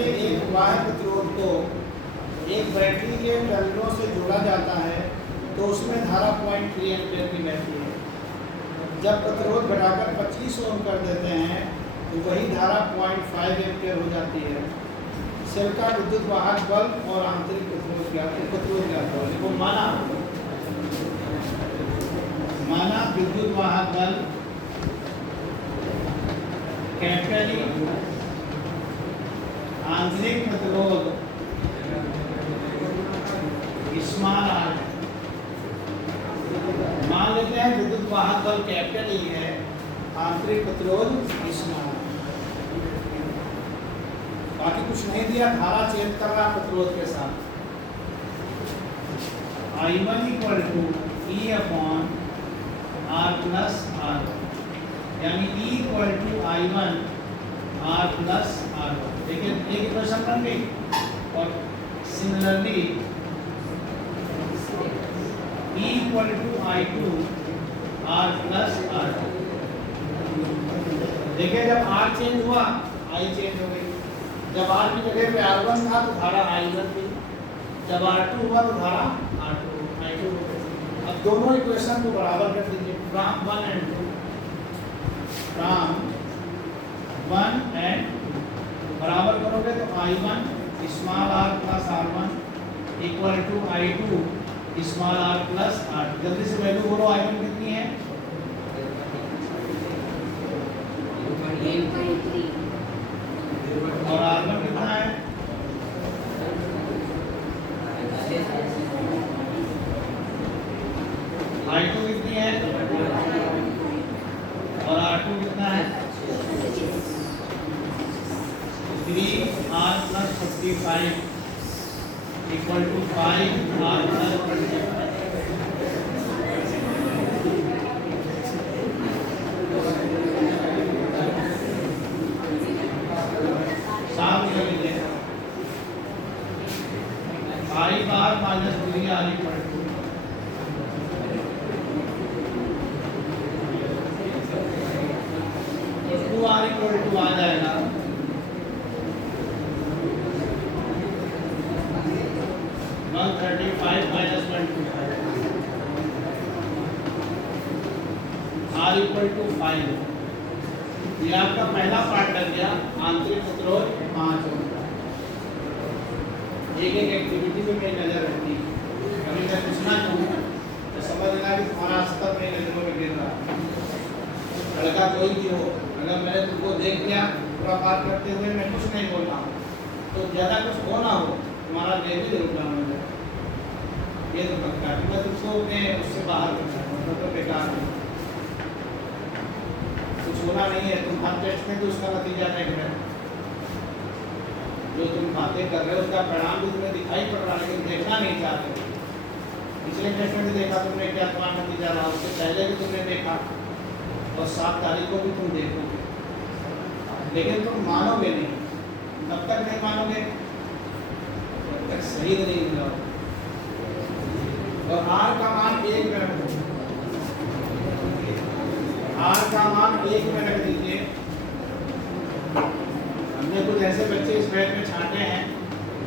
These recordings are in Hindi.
में एक बाह्य प्रतिरोध को एक बैटरी के टर्मिनलों से जोड़ा जाता है तो उसमें धारा 0.3 एम्पीयर की बहती है। जब प्रतिरोध घटाकर 25 ओम कर देते हैं तो वही धारा 0.5 एम्पीयर हो जाती है। सेल का विद्युत वाहक बल और आंतरिक प्रतिरोध ज्ञात करो। देखो माना विद्युत वाहक बल कैपिटल E, आंतरिक प्रतिरोध स्मॉल r। मान लेते हैं विद्युत वाहक बल कैपिटल E है, आंतरिक प्रतिरोध स्मॉल। बाकी कुछ नहीं दिया, धारा चेंज कर रहा प्रतिरोध के साथ। I1 equal to E upon R plus R, यानी E equal to I1 R plus R1। देखिए एक इक्वेशन बन गई। और similarly E equal to I2 R plus R2। देखिए जब R चेंज हुआ I चेंज हो गई। जब R की जगह पे R1 था तो धारा I1 थी, जब R2 हुआ तो धारा I2 हो गई। अब दोनों इक्वेशन को बराबर कर दीजिए, फ्रॉम 1 एंड 2, फ्रॉम 1 एंड 2 बराबर करोगे तो I1 small r plus R1 equal to I2 small r plus R2। जल्दी से वैल्यू बोलो, I1 कितनी है? और R1 कितना है? I2 कितनी है? और R2 कितना है? 3R plus 45 equal to 5R plus 25। साफ कर लीजिए, 5R minus 3R equal to 2R equal to आ जाएगा 135 माइनस 125। R equal to 5। ये आपका पहला पार्ट लग गया। आंतरिक प्रतिरोध 5 ओम। एक एक एक्टिविटी पे मेरी नजर रहती है। कभी मैं पूछना चाहूँ तो समझ लेना कि तुम्हारा स्तर मेरी नजरों में गिर रहा है। लड़का कोई भी हो, अगर मैंने तुमको देख लिया पूरा बात करते हुए मैं कुछ नहीं बोल रहा हूँ तो ज़्यादा कुछ हो ना हो, तुम्हारा लेवल जरूर डाउन हो जाए। ये तो पक्का है। मैं तुमको मैं उससे बाहर कर सकता हूँ, तो बेकार है, कुछ होना नहीं है। तुम हर टेस्ट में भी उसका नतीजा देख रहे हो, जो तुम बातें कर रहे हो उसका परिणाम भी तुम्हें दिखाई पड़ रहा है, लेकिन देखना नहीं चाहते। पिछले टेस्ट में भी देखा तुमने क्या तुम्हारा नतीजा रहा, उससे पहले भी तुमने देखा और 7 तारीख को भी तुम देखोगे, लेकिन तुम मानोगे नहीं। तब तक नहीं मानोगे तब तक सही नहीं मिला। और R का मान 1 में रख दो, R का मान 1 में रख दीजिए। हमने कुछ ऐसे बच्चे इस बैच में छांटे हैं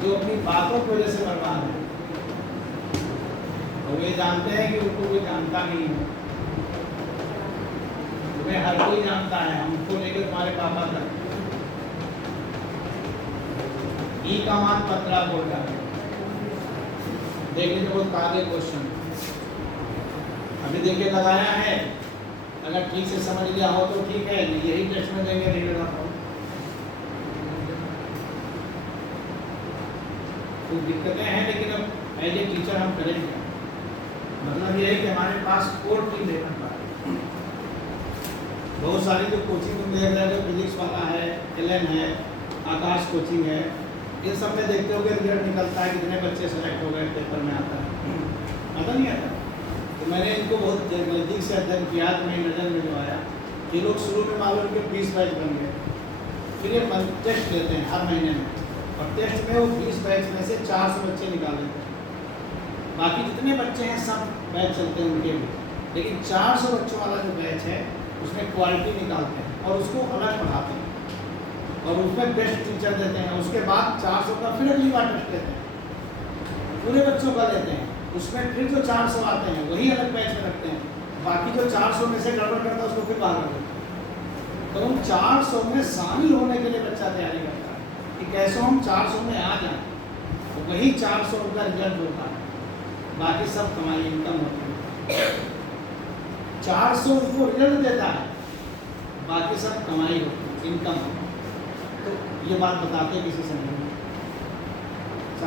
जो अपनी बातों की वजह से बर्बाद हैं, और वे जानते हैं कि उनको कोई जानता नहीं है। तुम्हें हर कोई जानता है, हमको लेकर तुम्हारे पापा तक। E का मान 15 वोल्ट है। देख लीजिए बहुत आगे क्वेश्चन अभी देखिए लगाया है, अगर ठीक से समझ लिया हो तो ठीक है, यही टेस्ट में देंगे, नहीं लगा तो दिक्कतें हैं, लेकिन अब एज ए टीचर हम करेंगे। मतलब ये है कि हमारे पास कोर टीम देखना पाए। बहुत सारी जो कोचिंग तुम देख रहे हो, फिजिक्स वाला है, LN है, आकाश कोचिंग है, इन सब में देखते हो कि रिजल्ट निकलता है कितने बच्चे सेलेक्ट हो गए, पेपर में आता नहीं आता। तो मैंने इनको बहुत नज़दीक से अध्ययन किया तो मेरी नज़र में जो आया कि लोग शुरू में मालूम के 20 बैच बन गए, फिर ये टेस्ट लेते हैं हर महीने में, और टेस्ट में वो 20 बैच में से 400 बच्चे निकाल लेते हैं। बाकी जितने बच्चे हैं सब बैच चलते हैं उनके भी, लेकिन 400 बच्चों वाला जो बैच है उसमें क्वालिटी निकालते हैं और उसको अलग पढ़ाते हैं और उसमें बेस्ट टीचर देते हैं। उसके बाद 400 का फिर अगली बार टेस्ट लेते हैं, पूरे बच्चों का लेते हैं, उसमें फिर जो 400 आते हैं वही अलग बैच में रखते हैं, बाकी जो 400 में से गड़बड़ करता है उसको फिर बाहर कर देते हैं। तो हम 400 में शामिल होने के लिए बच्चा तैयारी करता है कि कैसे हम 400 में आ जाएं, तो वही 400 उनका रिजल्ट होता है, बाकी सब कमाई इनकम होती है। 400 उनको रिजल्ट देता है, बाकी सब कमाई होती है, इनकम होती है। तो ये बात बताते किसी से नहीं,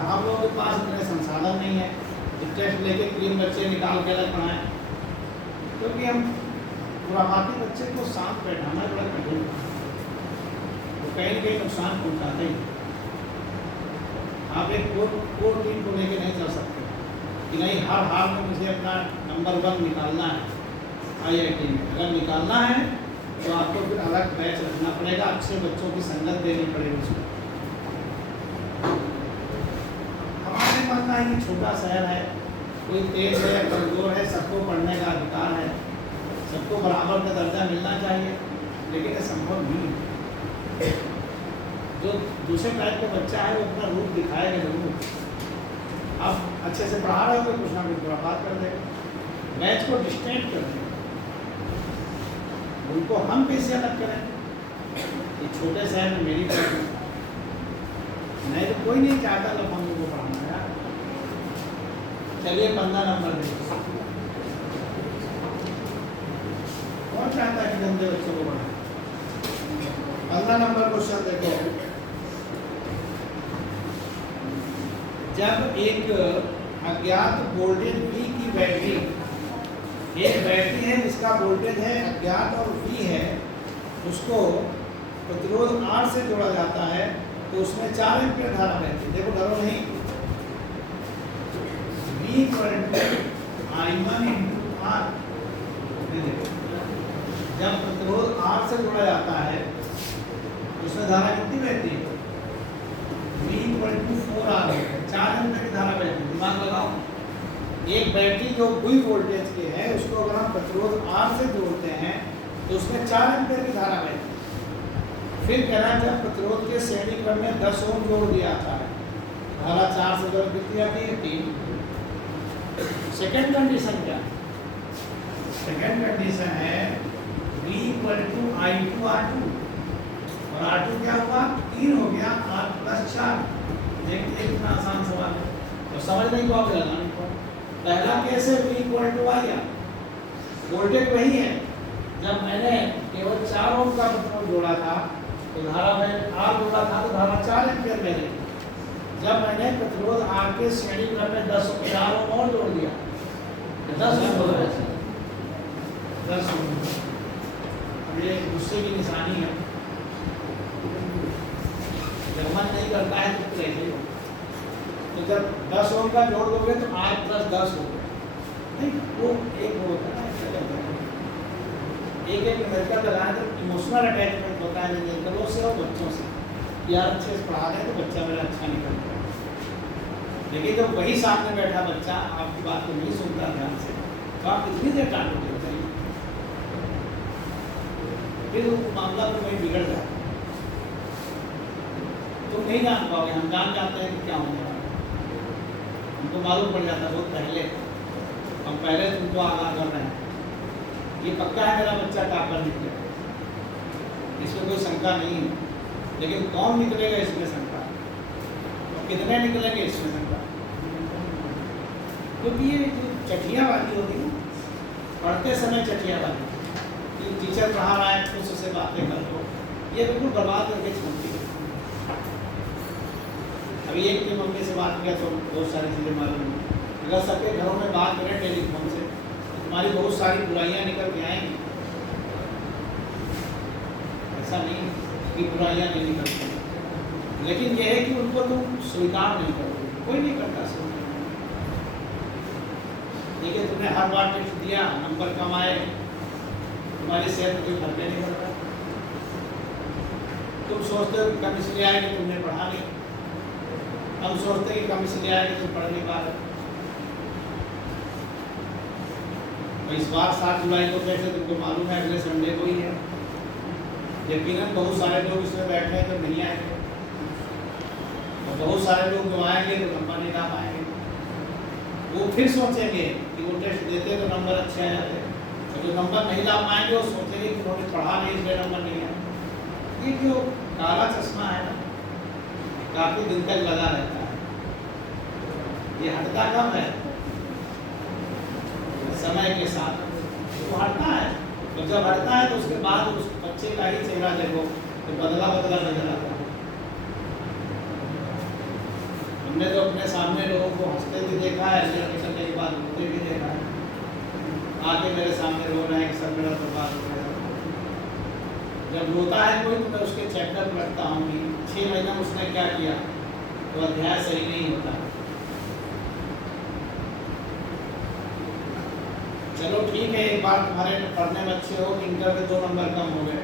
हम लोगों के पास इतने संसाधन नहीं है टेस्ट लेके 3 बच्चे निकाल के अलग पढ़ाएं, क्योंकि हम खुराफाती बच्चे को शांत बैठाना बड़ा कठिन है, तो कहीं न कहीं नुकसान पहुँचाते ही। आप एक कोर टीम को लेके नहीं चल सकते कि नहीं हर हाल में मुझे अपना नंबर 1 निकालना है IIT में। अगर निकालना है तो आपको फिर अलग बैच रखना पड़ेगा, अच्छे बच्चों की संगत देनी पड़ेगी उसमें। हमारे मानना है कि छोटा शहर है, कोई तेज है कमजोर है, सबको पढ़ने का अधिकार है, सबको बराबर का दर्जा मिलना चाहिए, लेकिन ये संभव नहीं है। जो दूसरे टाइप का बच्चा है वो अपना रूप दिखाएगा जरूर, आप अच्छे से पढ़ा रहे हो तो कुछ ना कुछ खुराफात कर देगा, बैच को डिस्ट्रैक्ट कर देगा। उनको हम कैसे अलग करें कि छोटे शहर में मेरी पढ़ाई नहीं, तो कोई नहीं चाहता लफंगों को पढ़ाना यार। चलिए 15 नंबर देखो, कौन चाहता है कि गंदे बच्चों को पढ़ाए? 15 नंबर क्वेश्चन देखो, जब एक अज्ञात वोल्टेज V की बैटरी, एक बैटरी है जिसका वोल्टेज है अज्ञात और V है, उसको प्रतिरोध R से जोड़ा जाता है, तो उसमें 4 एम्पीयर धारा बहती है। देखो डरो नहीं, V I1 × R, जब प्रतिरोध R से जोड़ा जाता है तो उसमें धारा कितनी बहती है? V = 4R, 4 एम्पीयर की धारा बहती है। दिमाग लगाओ, एक बैटरी जो कोई वोल्टेज के है उसको अगर हम प्रतिरोध R से जोड़ते हैं तो उसमें 4 एम्पीयर की धारा बहती है। फिर कहना जब प्रतिरोध के श्रेणी क्रम में 10 ओम जोड़ दिया जाता है, धारा 4 से जोड़ कितनी आती है? 3। सेकेंड कंडीशन क्या? सेकेंड कंडीशन है V = I2 R2, और R2 क्या हुआ? 3 हो गया, R + 4। देखिए कितना आसान सवाल है, तो समझ नहीं पाओगे लगाने को। पहला केस है V = I, वोल्टेज वही है, जब मैंने केवल 4 ओम का प्रतिरोध जोड़ा था तो धारा में R जोड़ा था तो धारा 4 एम्पीयर बह रही। जब मैंने प्रतिरोध R के श्रेणी क्रम में 4 ओम और जोड़ दिया, 10 ओम हो गया, 10 ओम। ये गुस्से की निशानी है, जब मन नहीं करता है तो कैसे हो। तो जब 10 ओम का जोड़ दोगे तो R + 10 हो गया, नहीं वो एक होता है, एक न्यूमेरिकल लगाए तो इमोशनल अटैचमेंट होता है न्यूमेरिकलों से और बच्चों से, यार अच्छे से पढ़ा रहे तो बच्चा मेरा अच्छा निकलता है। लेकिन जब वही सामने बैठा बच्चा आपकी बात को नहीं सुनता ध्यान से, तो आप कितनी देर टालोगे बताइए, फिर वो मामला तो वही बिगड़ जाता है। तुम नहीं जान पाओगे, हम जानते हैं कि क्या होने वाला है, हमको मालूम पड़ जाता है बहुत पहले, हम पहले तुमको आगाह कर रहे हैं। ये पक्का है मेरा बच्चा टॉपर निकलेगा, इसमें कोई शंका नहीं है, लेकिन कौन निकलेगा इसमें शंका, और कितने निकलेंगे इसमें शंका। क्योंकि ये जो चटियाबाजी होती है, पढ़ते समय चटियाबाजी, कि टीचर पढ़ा रहा है कुछ उससे बातें कर लो, ये बिल्कुल बर्बाद करके छोड़ती है। अभी एक की मम्मी से बात किया तो बहुत सारी चीज़ें मालूम हुई। अगर सबके घरों में बात करें टेलीफोन से, हमारी बहुत सारी बुराइयां निकल के आएंगी। ऐसा नहीं कि बुराइयां नहीं निकलती, लेकिन यह है कि उनको तुम स्वीकार नहीं करोगे, कोई नहीं करता स्वीकार। देखिए तुमने हर बार टेस्ट दिया, नंबर कम आए, तुम्हारी सेहत कोई फर्क नहीं पड़ता। तुम सोचते हो कम इसलिए आए कि तुमने पढ़ा नहीं, हम सोचते हैं कि कम इसलिए आए कि तुम पढ़ नहीं पा रहे। तो इस बार 7 जुलाई को कैसे तुमको मालूम है, अगले संडे को ही है। यकीनन बहुत सारे लोग इसमें बैठे हैं तो नहीं आएंगे, अब बहुत सारे लोग जो आएंगे तो नंबर नहीं ला पाएंगे, वो फिर सोचेंगे कि वो टेस्ट देते तो नंबर अच्छे आ जाते, तो जो नंबर नहीं ला पाएंगे वो सोचेंगे कि उन्होंने पढ़ा नहीं इसलिए नंबर नहीं आया। ये जो काला चश्मा है ना, काफ़ी दिन तक लगा रहता है, ये हटता कब है? समय के साथ वो हटता है, तो जब हटता है तो उसके बाद उस बच्चे का ही चेहरा देखो तो बदला बदला नजर आता है। हमने तो अपने सामने लोगों को हंसते भी देखा है, निकलने के बाद रोते भी देखा है, आके मेरे सामने रो रहे हैं कि सब मेरा बर्बाद हो गया। जब रोता है कोई तो मैं उसके चेकअप रखता हूँ कि 6 महीने में उसने क्या किया, तो अध्याय सही नहीं होता। चलो ठीक है, एक बार तुम्हारे पढ़ने में अच्छे हो, इंटर में 2 नंबर कम हो गए,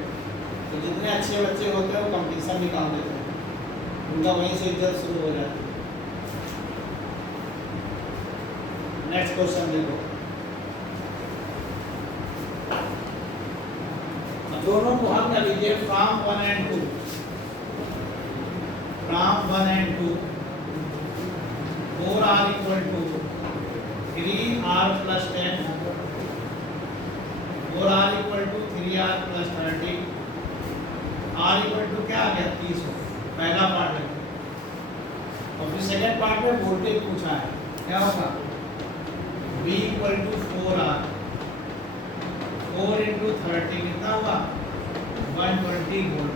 तो जितने अच्छे बच्चे होते हैं वो कंपटीशन निकाल देते हैं, उनका वहीं से इज्जत शुरू हो जाती है। नेक्स्ट क्वेश्चन देखो, दोनों को हम क्या लीजिए, from 1 and 2, from 1 and 2 4 are equal to 3r plus 10, 4 are equal to 3r plus 30, r equal to क्या आ गया 30 हो, पहला पार्ट है। और फिर सेकेंड पार्ट में वोल्टेज पूछा है, क्या होगा v equal to 4r, 4 into 30 कितना हुआ 120 वोल्ट।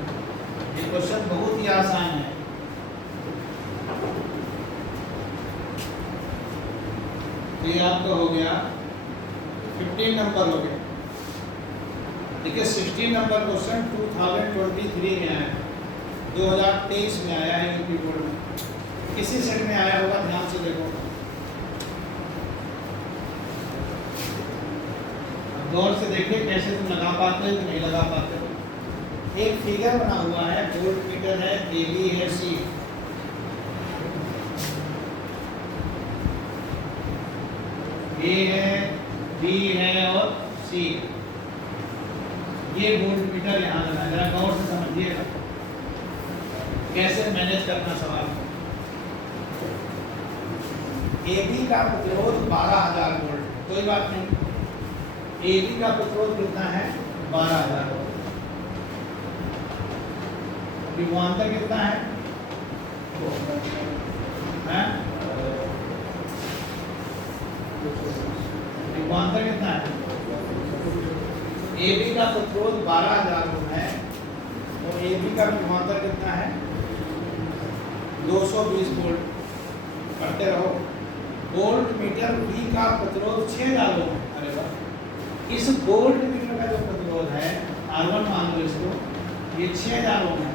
ये क्वेश्चन बहुत ही आसान है। ये आपका हो गया 15 नंबर हो गया। देखिए 16 नंबर क्वेश्चन 2023 में आया, 2023 में आया है यूपी बोर्ड में, किसी सेट में आया होगा, ध्यान से देखो, गौर से देखिए कैसे तुम लगा पाते हो कि नहीं लगा पाते हो। एक फिगर बना हुआ है, वोल्ट मीटर है, ए बी है, सी, ए है, बी है और सी, ये वोल्ट मीटर यहाँ लगा है। जरा गौर से समझिएगा कैसे मैनेज करना सवाल को। ए बी का प्रतिरोध 12,000 वोल्ट, कोई बात नहीं, ए बी का प्रतिरोध कितना है 12,000 वोल्ट, विभवांतर कितना है, विभवांतर कितना है, ए बी का प्रतिरोध 12,000 ओम है और ए बी का विभवांतर कितना है 220 वोल्ट। पढ़ते रहो। वोल्ट मीटर बी का प्रतिरोध 6,000 ओम है। अरे वाह, इस वोल्ट मीटर का जो प्रतिरोध है R1 मान लो इसको, ये 6,000 ओम है।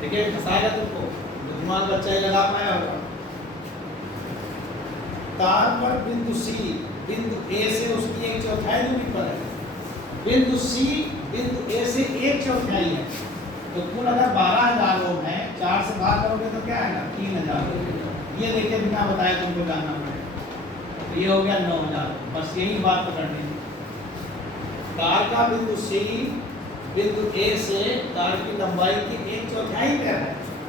देखिए फंसाएगा तुमको, बुद्धिमान बच्चा ही लगा पाया होगा। तार पर बिंदु सी, बिंदु ए से उसकी 1/4 दूरी पर है, बिंदु सी बिंदु ए से 1/4 है, तो कुल अगर 12,000 ओम है, 4 से भाग करोगे तो क्या आएगा 3,000। ये देखिए बिना बताए तुमको जानना पड़ेगा, तो ये हो गया 9,000। बस यही बात पकड़नी है। तार का बिंदु सी बिंदु ए से तार की लंबाई की 1/4 पे है,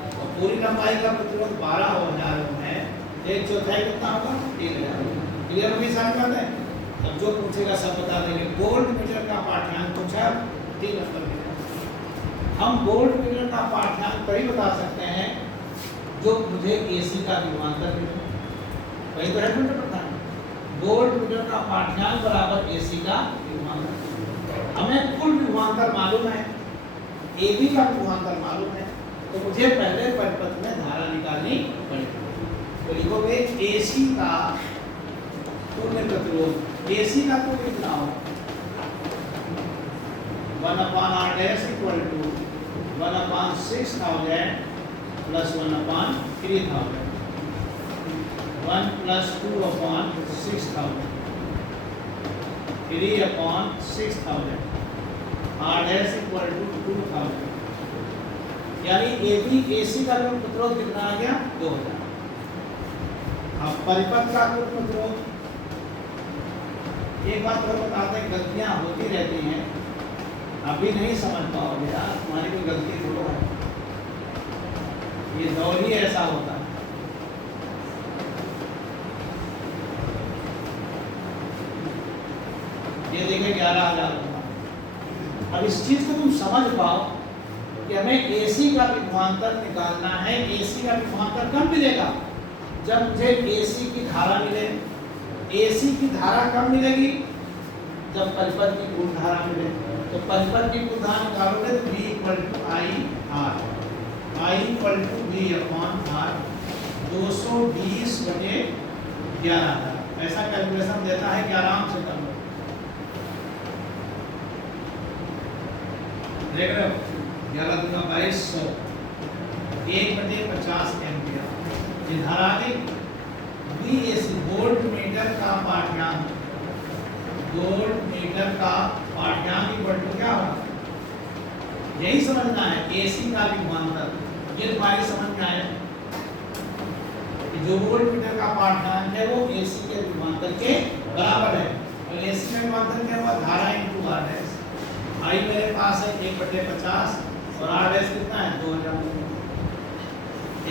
और पूरी लंबाई का प्रतिरोध 12,000 ओम है, 1/4 कितना होगा 3,000। क्लियर होगी सारी बातें? अब जो पूछेगा सब बता देंगे। वोल्ट मीटर का पाठ्यांक पूछा 3 नंबर में। हम वोल्ट मीटर का पाठ्यांक तभी बता सकते हैं जो मुझे एसी का विभवांतर मिले, वही तो है मीटर प्रधान। वोल्ट मीटर का पाठ्यांक बराबर एसी का विभवांतर। हमें कुल विभवांतर मालूम है, ए बी का विभवांतर मालूम है, तो मुझे पहले परिपथ में धारा निकालनी पड़ेगी। तो लिखोगे एसी का तुल्य प्रतिरोध, एसी का तो कितना हो 1/R dash equal to 1/6000 plus 1/3000, 1 + 2/6000, 3/6000, R dash equal to 2000। यानी ए बी एसी का प्रतिरोध कितना आ गया 2000। अब परिपथ का कुल प्रतिरोध, एक बात और बताते हैं, गलतियां होती रहती हैं, अभी नहीं समझ पाओगे यार, तुम्हारी कोई गलती थोड़ा है। ये दौर ही ऐसा होता है। ये देखिए 11,000 होगा। अब इस चीज को तुम समझ पाओ कि हमें AC का विभवांतर निकालना है। AC का विभवांतर कब मिलेगा? जब मुझे AC की धारा मिले। AC की धारा कब मिलेगी? जब परिपथ की कुल धारा मिले। तो परिपथ की कुल धारा निकालोगे तो V = I/R, I = V/R 220/11,000 ऐसा कैलकुलेशन देता है कि आराम से कर लो। देख रहे हो 11 दूना 2200 1/50 एम्पियर। ये धारा आ गई। VAC वोल्ट मीटर का पाठ्यांक, वोल्ट मीटर का पाठ्यांक इक्वल टू क्या होगा? यही समझना है AC का विभवांतर। ये तुम्हारी समझ में आया कि जो वोल्ट मीटर का पाठ्यांक है वो AC के विभवांतर के बराबर है। और AC का विभवांतर क्या हुआ? धारा इनटू R डैश। I मेरे पास है 1/50 और R डैश कितना है? 2000।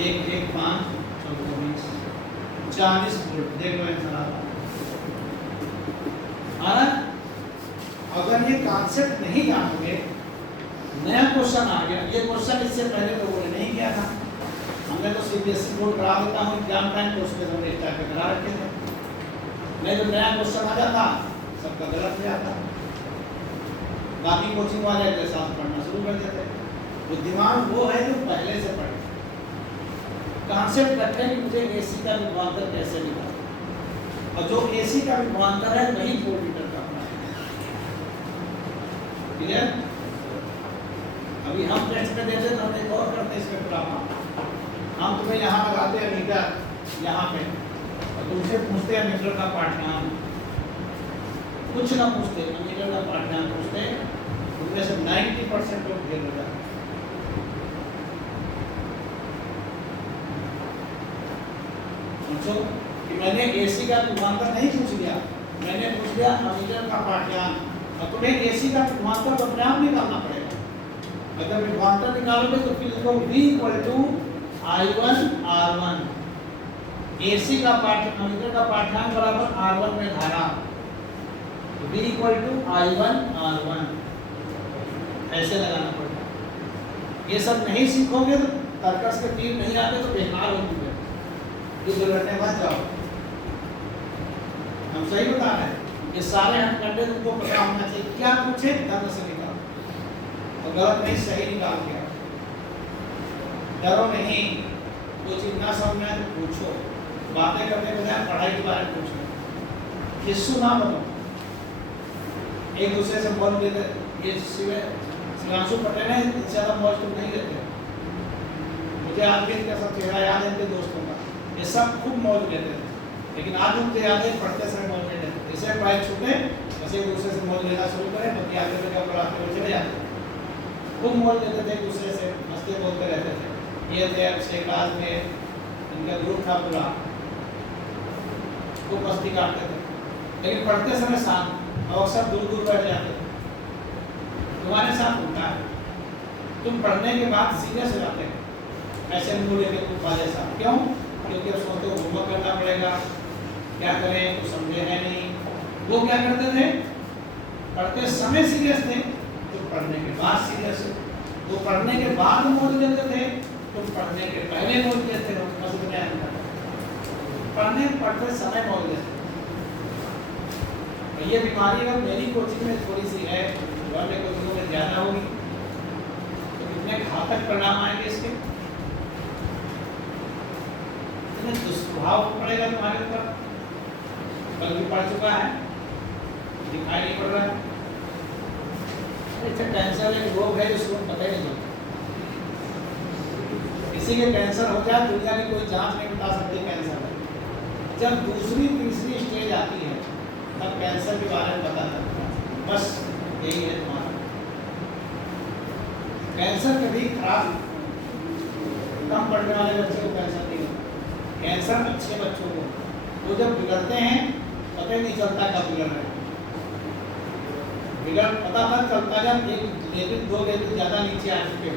1 1 5 24 40 वोल्ट। देख लो आंसर आ रहा। अगर ये कॉन्सेप्ट नहीं जानोगे, नया क्वेश्चन आ गया। ये क्वेश्चन इससे पहले लोगों ने नहीं किया था। हमने तो CBSE बोर्ड करा देता हूँ एग्जाम टाइम तो उसके हमने इस टाइप के करा रखे थे। नहीं तो नया क्वेश्चन आ जाता सबका गलत हो जाता। बाकी कोचिंग वाले अगले साल पढ़ना शुरू कर देते। बुद्धिमान वो है जो पहले से पढ़े, कॉन्सेप्ट रखे कि मुझे AC का विभवांतर कैसे निकालना। और जो AC का विभवांतर है वही वोल्ट मीटर का अपना है। क्लियर? अभी हम टेस्ट में देते तो हम एक और करते इस पे पूरा। हम तुम्हें यहाँ लगाते हैं मीटर यहाँ पे और तुमसे पूछते हैं मीटर का पाठ्यांक। कुछ ना पूछते, मीटर का पाठ्यांक पूछते, उनमें से 90% लोग फेल हो जाते। पूछो कि मैंने AC का विभवांतर नहीं पूछ लिया, मैंने पूछ लिया मीटर का पाठ्यांक। और तुम्हें AC का विभवांतर अपने आप निकालना पड़ेगा। अगर विभवांतर निकालोगे तो फिर लिखो V = I1/R1। AC का मीटर का पाठ्यांक बराबर R1 में धारा। V = I1/R1 ऐसे लगाना पड़ेगा। ये सब नहीं सीखोगे तो तर्कस के तीर नहीं आते तो बेकार हो चुके। जो दुर्घटना बच जाओ। हम सही बता रहे हैं। ये सारे हथकंडे तुमको पता होना चाहिए। क्या पूछे ढंग से निकाल, और गलत नहीं सही निकाल के आओ। डरो नहीं, कोई चीज ना समझ में आए तो पूछो। बातें करने के बजाय पढ़ाई के बारे में पूछो। किस्सू ना बनो, एक दूसरे से बोल देते। ये शिवांशु पटेल है, इनसे ज़्यादा मौज तुम नहीं लेते। मुझे आदमी का सब चेहरा याद है इनके दोस्तों का। ये सब खूब मौज लेते थे, लेकिन आज मुझे याद है पढ़ते समय मौज नहीं लेते। इसे पढ़ाई छूटे बस एक दूसरे से मौज लेना शुरू करें तो क्या करते क्या पढ़ाते हुए चले जाते। खूब मौज लेते थे, एक दूसरे से मस्ती बोलते रहते थे। ये थे अच्छे क्लास में इनका ग्रुप था पूरा, खूब मस्ती काटते थे, लेकिन पढ़ते समय शांत और सब दूर दूर बैठ जाते थे। तुम्हारे साथ उल्टा है, तुम पढ़ने के बाद सीरियस हो जाते हैं। ऐसे मुंह लेके तुम वाले साथ क्यों? क्योंकि अब सोचते हो होमवर्क करना पड़ेगा, क्या करें कुछ समझे है नहीं। वो क्या करते थे? पढ़ते समय सीरियस थे, तुम पढ़ने के बाद सीरियस हो। वो पढ़ने के बाद मौज लेते थे, तुम पढ़ने के पहले मौज लेते हो। पढ़ने पढ़ते समय मौज लेते। ये बीमारी अगर मेरी कोचिंग में थोड़ी सी है, अन्य कोचिंगों में ज़्यादा होगी, तो कितने घातक परिणाम आएंगे इसके। इतने दुष्प्रभाव पड़ेगा तुम्हारे ऊपर। बल्कि पड़ चुका है, दिखाई नहीं पड़ रहा है। अच्छा, कैंसर एक रोग है जिसको पता ही नहीं चलता। किसी के कैंसर हो जाए दुनिया की कोई जांच नहीं बता सकती कैंसर है। जब दूसरी तीसरी स्टेज आती है तब कैंसर के बारे में पता चलता है। बस यही है तुम्हारा। कैंसर कभी खराब, कम पढ़ने वाले बच्चे को कैंसर नहीं होता। कैंसर अच्छे बच्चों को, वो जब बिगड़ते हैं पता ही नहीं चलता कब बिगड़ रहे हैं। बिगड़ पता तब चलता जब एक लेवल 2 लेवल ज़्यादा नीचे आ चुके हो।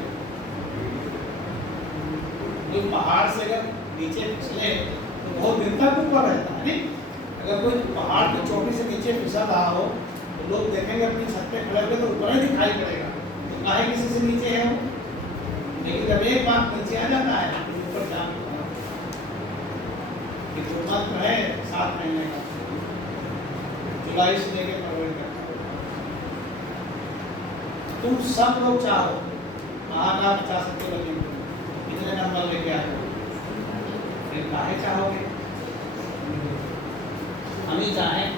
कोई पहाड़ से अगर नीचे फिसले तो बहुत दिन तक ऊपर रहता है नहीं। अगर कोई पहाड़ की चोटी से नीचे फिसल रहा हो तो लोग देखेंगे अपनी छत पे खड़े होकर तो ऊपर ही दिखाई पड़ेगा, तो काहे किसी से नीचे है वो। लेकिन जब एक बार नीचे आ जाता है तो ऊपर जान मंत्र है 7 महीने का, जुलाई से लेकर फरवरी तक। तुम सब लोग चाहो महाकाल 50 लगे कितने नंबर लेके आए, फिर काहे चाहोगे। हम ही चाहें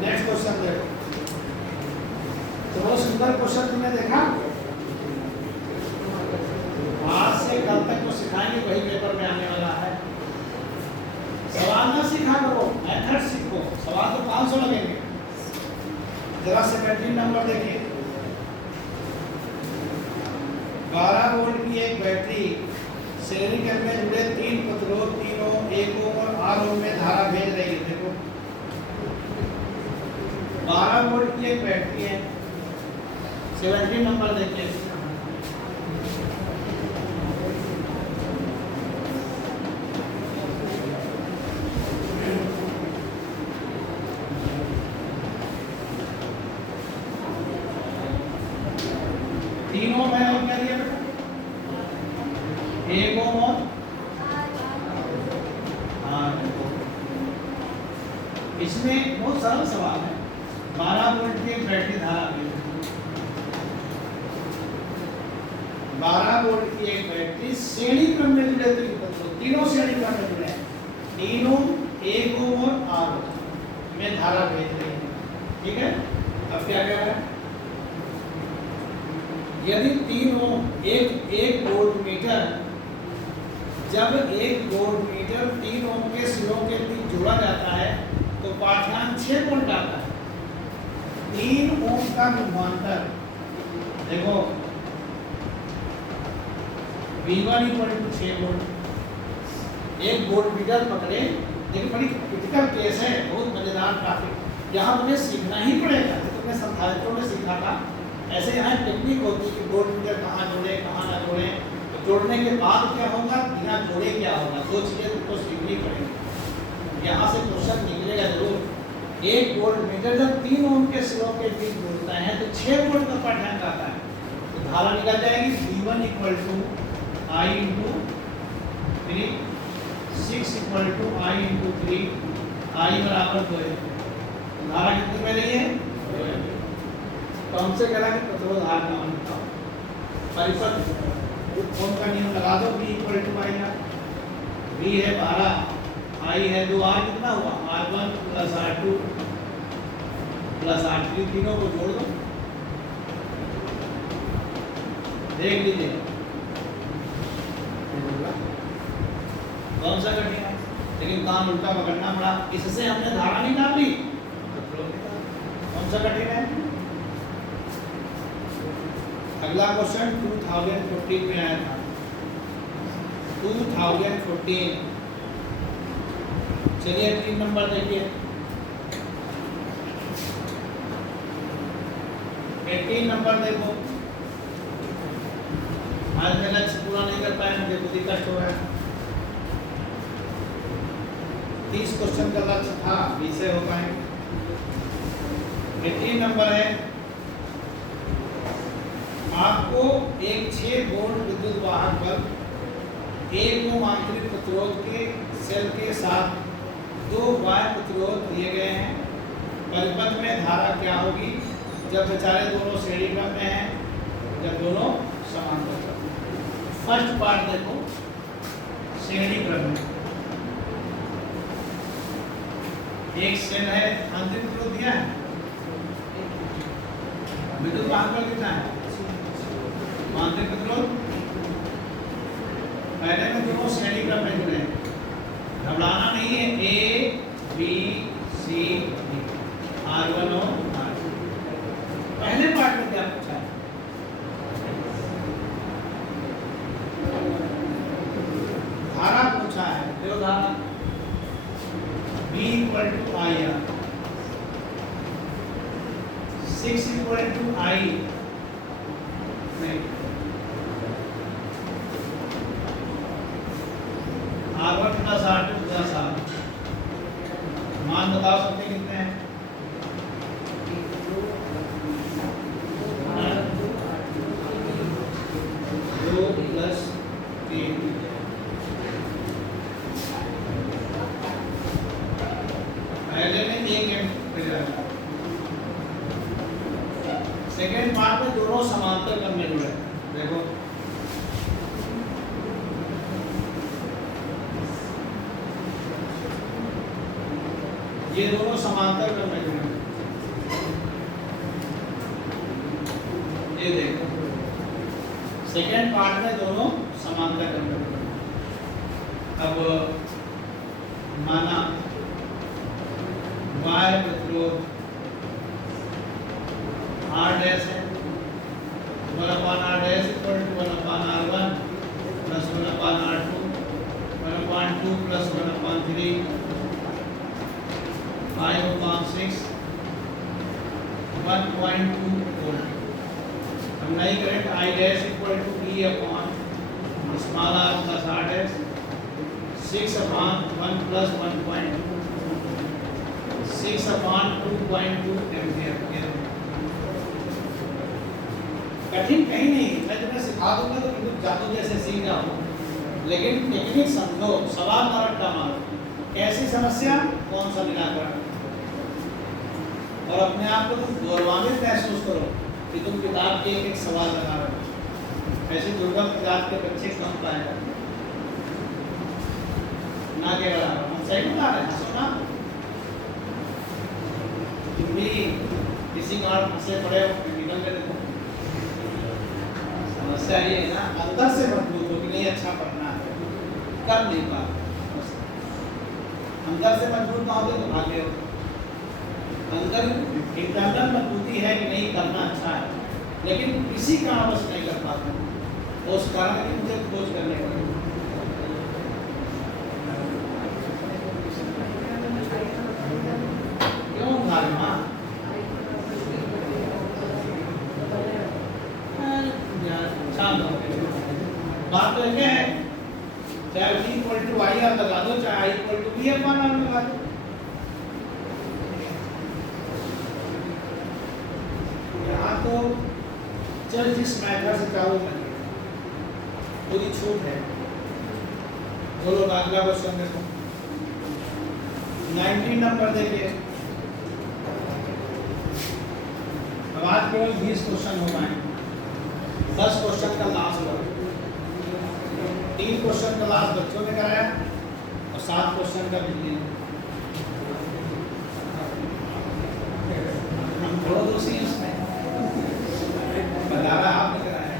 नेक्स्ट क्वेश्चन देखो। तो बहुत सुंदर क्वेश्चन तुमने देखा, आज से कल तक तो सिखाएंगे, वही पेपर में आने वाला है। सवाल ना सीखा करो, मेथड सीखो। सवाल तो 500 लगेंगे। जरा सेकेंडरी नंबर देखिए। 12 वोल्ट की एक बैटरी श्रेणी क्रम में जुड़े 3 प्रतिरोध, 3 ओम, 1 ओम और 8 ओम में धारा भेज रही है। देखो 12 वोल्ट की एक बैटरी है। 17 नंबर देखिए। तीनों में और क्या दिया बेटा, 1 ओम और 8 ओम। इसमें बहुत सरल सवाल है। 12 वोल्ट की बैटरी धारा दी, 12 वोल्ट की एक बैटरी श्रेणी क्रम में जुड़े, तीनों श्रेणी क्रम में जुड़े हैं, 3 ओम, 1 ओम और 8 ओम में धारा भेज रही है। ठीक है, अब क्या कह रहा है, यदि 3 ओम एक वोल्ट मीटर, जब एक वोल्ट मीटर 3 ओम के सिरों के बीच जोड़ा जाता है तो पाठ्यांक 6 वोल्ट आता है। 3 ओम का विभवांतर देखो, V1 = 6 वोल्ट। एक वोल्ट मीटर पकड़े, लेकिन बड़ी क्रिटिकल केस है, बहुत मजेदार टॉपिक, यहाँ तुम्हें सीखना ही पड़ेगा। तुमने संधारित्रों में सीखा था, ऐसे यहाँ टेक्निक होती है कि वोल्ट मीटर कहाँ जोड़े कहाँ ना जोड़े, तो जोड़ने के बाद क्या होगा, बिना जोड़े क्या होगा, 2 चीजें तुमको सीखनी पड़ेगी। यहाँ से क्वेश्चन निकलेगा जरूर। एक वोल्ट मीटर जब 3 ओम के सिरों के बीच जुड़ता है तो 6 वोल्ट का पाठ्यांक आता है, तो धारा निकल जाएगी V1 = I × 3, 6 = I × 3, I = 2 है। धारा कितनी में रही है, तो हमसे कह रहा है कि प्रतिरोध R का मान बताओ। परिपथ ओम का नियम लगा दो, V = I R। V है 12, I है 2, R कितना हुआ, R1 + R2 + R3, तीनों को जोड़ दो, देख लीजिए कौन सा कठिन है, लेकिन काम उल्टा पकड़ना पड़ा। इससे हमने धारा निकाल ली, कौन सा कठिन है। अगला क्वेश्चन 2014 में आया था, 2014। चलिए 3 नंबर देखिए। 18 नंबर देखो, आज मैं लक्ष्य पूरा नहीं कर पाया, मुझे खुद ही कष्ट हो रहा है। 30 क्वेश्चन का लक्ष्य था, 20 हो पाए। 18 नंबर है, आपको एक 6 वोल्ट विद्युत वाहक बल्ब 1 ओम आंतरिक प्रतिरोध के सेल के साथ 2 बाह्य प्रतिरोध दिए गए हैं। परिपथ में धारा क्या होगी जब बेचारे दोनों श्रेणी क्रम में हैं, जब दोनों समांतर क्रम में। फर्स्ट पार्ट देखो, श्रेणी क्रम में एक सेल है, आंतरिक प्रतिरोध दिया है, विद्युत वाहक बल कितना है, आंतरिक प्रतिरोध। पहले में दोनों श्रेणी क्रम में जुड़े हैं, घबराना नहीं है। A B C D, R1 और R2। पहले पार्ट में क्या पूछा है, धारा पूछा है, देखो धारा V = IR, 6 = I पार्ट में दोनों समांतर क्रम में जुड़े हैं। देखो ये दोनों समांतर क्रम में जुड़े हैं। ये देखो सेकेंड पार्ट में दोनों समांतर क्रम में जुड़े हैं। अब माना y प्रतिरोध r डैश है 1/r dash equal to 1/r1 plus 1/r2 1/2 plus 1/3 5/6 1.2 volt. हम नई current I dash equal to E upon small r plus r dash 6/1 plus 1.2 6/2.2 ampere. कठिन कहीं नहीं, मैं तुम्हें सिखा दूंगा तो तुम जादू जैसे सीख जाओ, लेकिन टेक्निक समझो, सवाल ना रट्टा मारो। कैसी समस्या कौन सा निराकरण, और अपने आप को तुम गौरवान्वित महसूस करो कि तुम किताब के एक सवाल बना रहे हो। ऐसे दुर्गम प्रजात के बच्चे कम पाएगा ना के बराबर। हम सही बता रहे हैं, हंसो ना। तुम भी किसी कारण फंसे पड़े हो, निकल के देखो। समस्या ये है ना, अंदर से मजबूत हो कि नहीं अच्छा पढ़ना है, कर नहीं पा। अंदर से मजबूत ना हो तो भागे हो। अंदर इंटरनल मजबूती है कि नहीं करना अच्छा है, लेकिन किसी कारणवश नहीं कर पाते, उस कारण की मुझे खोज करने पड़ी। क्यों धारणा बात तो क्या है, चाहे v equal to I R लगा दो, चाहे i equal to b upon r लगा दो। यहाँ तो चल जिस मेथड से चाहो करिए, पूरी छूट है। बोलो अगला क्वेश्चन देखो, 19 नंबर देखिए। अब आज केवल 20 क्वेश्चन हो पाए, 10 क्वेश्चन का लास्ट होगा। 3 क्वेश्चन का लास्ट बच्चों ने कराया और 7 क्वेश्चन का बिजली ने। हम थोड़ा दोषी हैं उसमें, बता रहा आपने कराया।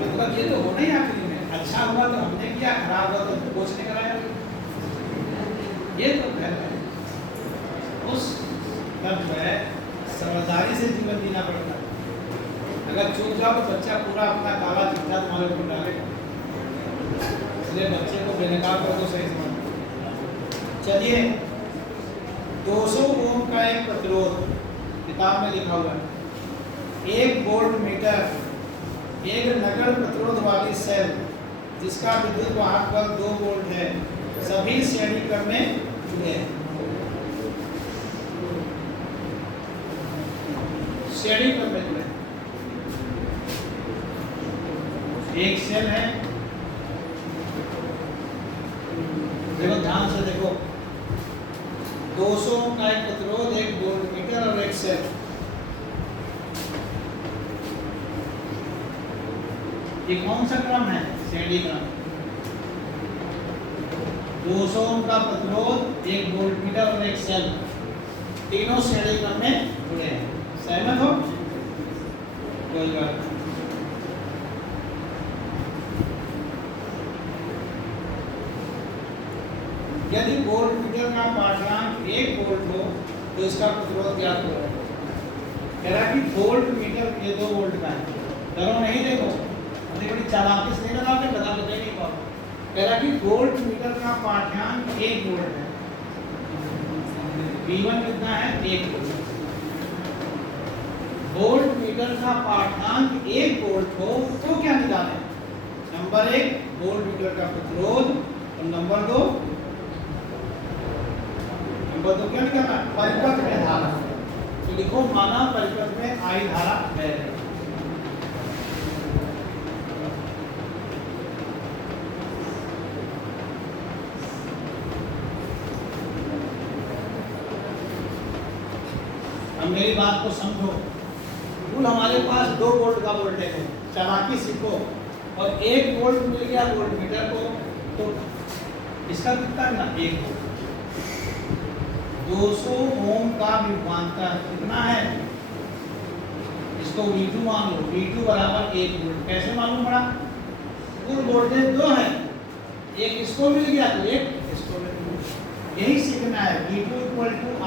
मतलब ये तो होना ही आखिरी में, अच्छा हुआ तो हमने किया, खराब हुआ तो कोच ने कराया। ये तो पहले उस तब है समझदारी से जीवन जीना पड़ता है। अगर चूक जाओ तो बच्चा पूरा अपना काला चिट्ठा तुम्हारे ऊपर डालेगा, इसलिए बच्चे को बेनकाब कर दो, सही समझ। चलिए 200 ओम का एक प्रतिरोध, किताब में लिखा हुआ है, 1 वोल्ट मीटर, एक नगण्य प्रतिरोध वाली सेल जिसका विद्युत वाहक बल 2 वोल्ट है, सभी श्रेणी क्रम में जुड़े हैं। श्रेणी क्रम में जुड़े, एक सेल है, देखो ध्यान से देखो, 200 का एक प्रतिरोध, 1 वोल्ट मीटर और एक सेल। ये कौन सा क्रम है? श्रेणी क्रम। 200 का प्रतिरोध, 1 वोल्ट मीटर और एक सेल, तीनों श्रेणी क्रम में जुड़े हैं। सहमत हो? कोई बात नहीं। यदि वोल्ट मीटर का पाठ्यांक 1 वोल्ट हो तो इसका प्रतिरोध ज्ञात करो। कह रहा कि वोल्ट मीटर ये 2 वोल्ट का है, डरो नहीं, देखो अपनी बड़ी चालाकी से नहीं लगाओगे, बता तो नहीं पाओ। कह रहा कि वोल्ट मीटर का पाठ्यांक 1 वोल्ट है, V1 कितना है? 1 वोल्ट। वोल्ट मीटर का पाठ्यांक 1 वोल्ट हो तो क्या निकालें? नंबर 1 वोल्ट मीटर का प्रतिरोध, और नंबर 2 क्या निकालना? परिपथ में धारा। तो लिखो माना परिपथ में आई धारा बह रही है। हमने मेरी बात को समझो। कुल हमारे पास 2 वोल्ट का वोल्टेज है, चालाकी सीखो, और 1 वोल्ट मिल गया वोल्टमीटर को, तो इसका कितना मिला 1 वोल्ट। 200 ओम का विभवांतर कितना है, इसको V2 मान लो, V2 बराबर 1 वोल्ट। कैसे मालूम पड़ा, कुल वोल्टेज 2 है, एक इसको मिल गया तो एक इसको मिल गया। यही सीखना है। V2 =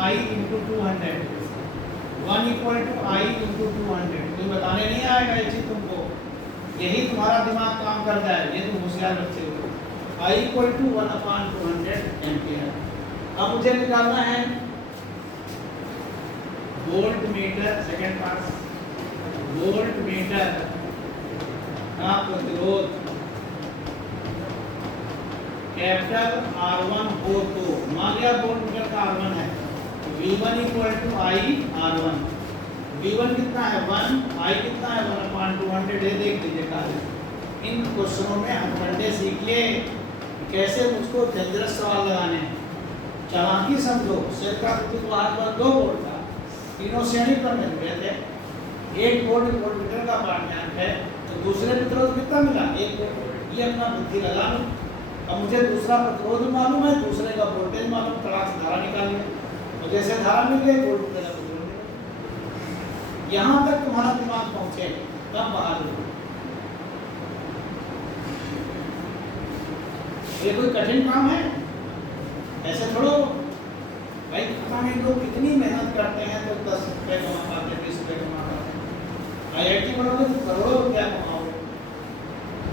I × 200, 1 = I × 200। कोई बताने नहीं आएगा ये चीज तुमको, यही तुम्हारा दिमाग काम करता है, ये तुम होशियार बच्चे हो। I = 1/200 ampere. अब मुझे निकालना है वोल्टमीटर, सेकंड पार्ट, वोल्टमीटर का प्रतिरोध कैपिटल R1 हो तो, मान लिया वोल्टमीटर का R1 है, V1 = I R1। V1 कितना है 1, I कितना है 1/200। ये देख लीजिए कार्य। इन क्वेश्चनों में हम पढ़ने सीखिए कैसे मुझको डेंजरस सवाल लगाने हैं। चालाकी समझो। सेल का विद्युत वाहक बल 2 वोल्ट का, तीनों श्रेणी पर मिल गए थे। 1 वोल्ट वोल्टमीटर का पाठ्यांक है, तो दूसरे प्रतिरोध कितना मिला 1 वोल्ट। ये अपना बुद्धि लगा लो। अब मुझे दूसरा प्रतिरोध मालूम है, दूसरे का वोल्टेज मालूम, तलाक से धारा निकालिए, तो जैसे धारा मिल गई वोल्ट का प्रतिरोध। यहाँ तक तुम्हारा दिमाग पहुंचे तब बाहर हो। ये कोई कठिन काम है, ऐसे थोड़ो भाई। पता नहीं लोग कितनी मेहनत करते हैं तो 10 रुपये कमा पाते, 20 रुपये कमा पाते। IIT पढ़ोगे तो करोड़ों रुपया कमाओगे,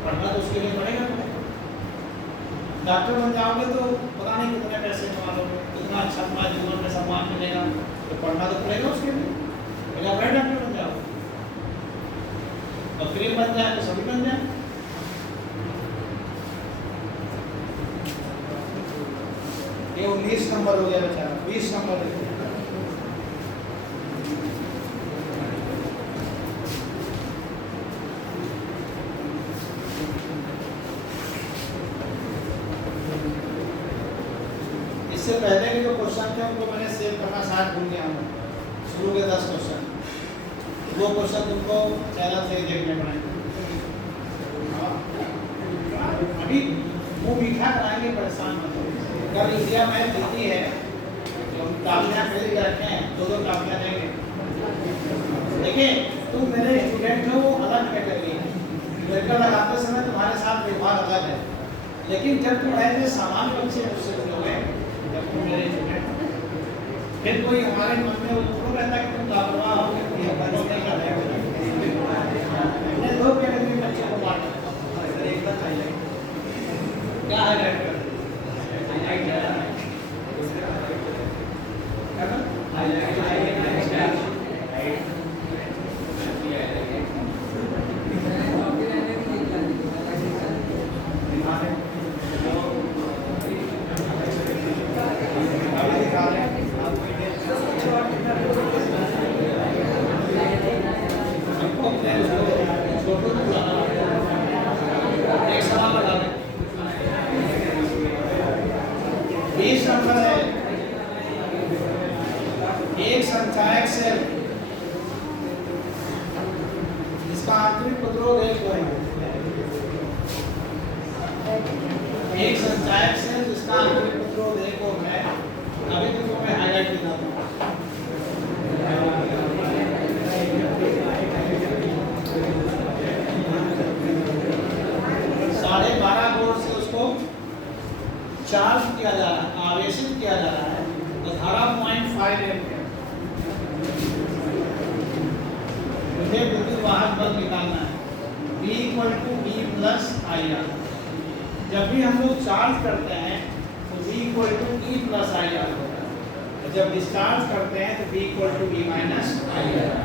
पढ़ना तो उसके लिए पड़ेगा। डॉक्टर बन जाओगे तो पता नहीं कितने पैसे कमा लोगे, कितना अच्छा तुम्हारे जीवन में सम्मान मिलेगा, तो पढ़ना तो पड़ेगा उसके लिए। पहले बड़े डॉक्टर बन जाओ, और गरीब बन जाए तो सभी बन जाए। ये 19 नंबर हो गया बेचारा, 20 नंबर है। इससे पहले के जो क्वेश्चन थे उनको मैंने सेव करना शायद भूल गया हूँ। शुरू के 10 क्वेश्चन, वो क्वेश्चन तुमको चैनल से देखने पड़ेंगे। अभी वो मीठा कराएंगे, परेशान मत हो। कल इंडिया मैच जीती है, तो हम टाफियाँ खरीद के रखे हैं, 2-2 टाफियाँ देंगे। देखिए तुम मेरे स्टूडेंट हो, वो अलग कैटेगरी है, लड़का लगाते समय तुम्हारे साथ व्यवहार अलग है, लेकिन जब तुम ऐसे सामान्य बच्चे मुझसे मिलोगे, जब तुम मेरे स्टूडेंट, फिर कोई हमारे मन में वो रहता है कि तुम लापरवाह हो, हमने 2 कैटेगरी बच्चे को बांटा। क्या है एक संचायक सेल, इसका आंतरिक प्रतिरोध 1 है। एक संचायक सेल जिसका आंतरिक प्रतिरोध 1 ओम है। अभी तुमको मैं हाईलाइट करता हूँ। साढ़े 12 वोल्ट से उसको चार्ज किया जा रहा है, आवेशित किया जा रहा है, तो धारा 0.5 एम्पीयर। मुझे विद्युत वाहक बल निकालना है, V = E + IR। जब भी हम लोग चार्ज करते हैं तो V = E + IR होता है, जब डिस्चार्ज करते हैं तो V = E - IR।